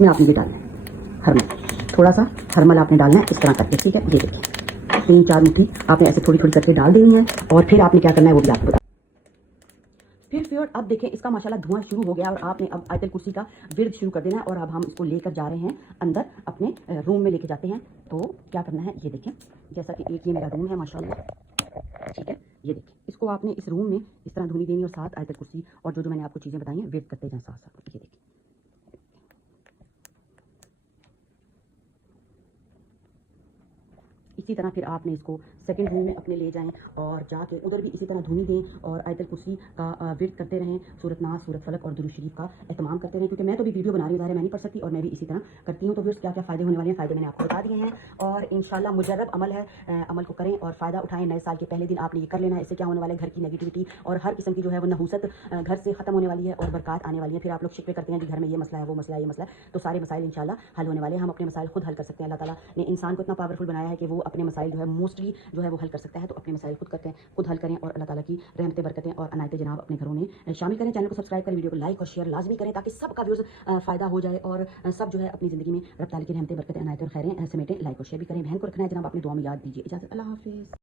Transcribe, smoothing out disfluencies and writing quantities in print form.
इसमें आपने ये डालना है हरमल, थोड़ा सा हरमल आपने डालना है इस तरह करके, ठीक है। ये देखिए 3-4 मुट्ठी आपने ऐसे थोड़ी थोड़ी करके डाल देनी है और फिर आपने क्या करना है वो भी आपको बता। फिर व्यूअर अब देखें इसका माशाल्लाह धुआं शुरू हो गया और आपने अब आयतल कुर्सी का विर्द शुरू कर देना है और अब हम इसको लेकर जा रहे हैं अंदर अपने रूम में लेके जाते हैं। तो क्या करना है ये देखें, जैसा कि एक ये मेरा रूम है माशाल्लाह, ठीक है। ये देखिए इसको आपने इस रूम में इस तरह धुनी देनी और साथ आयतल कुर्सी और जो जो मैंने आपको चीज़ें बताई हैं विर्द करते जाएं साथ साथ। ये देखिए इसी तरह फिर आपने इसको सेकंड रूम में अपने ले जाएं और जाके उधर भी इसी तरह धुनी दें और आयतल कुर्सी का विर्द करते रहें, सूरत नास, सूरत फलक और दुरूद शरीफ का एहतमाम करते रहें। क्योंकि मैं तो भी वीडियो बना रही हूँ, मैं नहीं पढ़ सकती और मैं भी इसी तरह करती हूँ। तो फिर क्या क्या फ़ायदे होने वाले हैं, फ़ायदे मैंने आपको बता दिए हैं और इंशाल्लाह मुजर्रब अमल है, अमल को करें और फ़ायदा उठाएं। नए साल के पहले दिन आपने ये कर लेना है, इससे क्या होने वाला है, घर की नेगेटिविटी और हर किस्म की जो है वो नहूसत घर से ख़त्म होने वाली है और बरकत आने वाली है। फिर आप लोग शिकवे करते हैं कि घर में ये मसला है, वो मसला है, ये मसला है, तो सारे मसाइल इंशाल्लाह हल होने वाले हैं। हम अपने मसाइल खुद हल कर सकते हैं। अल्लाह ताला ने इंसान को इतना पावरफुल बनाया है कि वो अपने मसाइल जो है मोस्टली जो है वो हल कर सकता है। तो अपने मसाइल खुद करते हैं, खुद हल करें और अल्लाह ताला की रहमतें, बरकतें और अनायतें जनाब अपने घरों में शामिल करें। चैनल को सब्सक्राइब करें, वीडियो को लाइक और शेयर लाजमी करें ताकि सबका व्यूज़ फ़ायदा हो जाए और सब जो है अपनी ज़िंदगी में रब ताला की रहमतें, बरकतें, अनायतें और खैरें समेटें। लाइक और शेयर भी करें। बहन को रखना है जनाब अपनी दुआ में याद दीजिए। इजाज़त, अल्लाह हाफिज़।